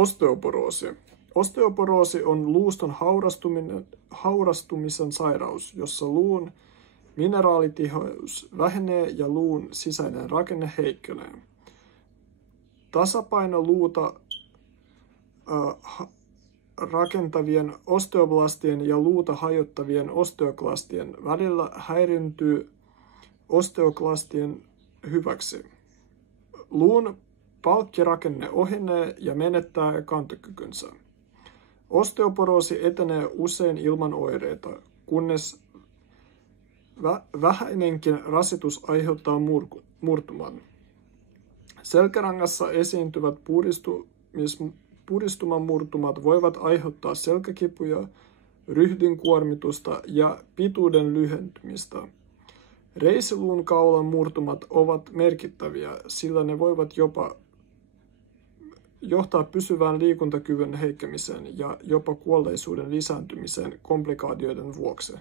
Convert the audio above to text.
Osteoporoosi. Osteoporoosi on luuston haurastumisen sairaus, jossa luun mineraalitiheys vähenee ja luun sisäinen rakenne heikkenee. Tasapaino luuta rakentavien osteoblastien ja luuta hajottavien osteoklastien välillä häiriintyy osteoklastien hyväksi. Luun palkkirakenne ohenee ja menettää kantokykynsä. Osteoporoosi etenee usein ilman oireita, kunnes vähäinenkin rasitus aiheuttaa murtuman. Selkärangassa esiintyvät puristumamurtumat voivat aiheuttaa selkäkipuja, ryhdin kuormitusta ja pituuden lyhentymistä. Reisiluun kaulan murtumat ovat merkittäviä, sillä ne voivat jopa johtaa pysyvään liikuntakyvyn heikkemiseen ja jopa kuolleisuuden lisääntymiseen komplikaatioiden vuoksi.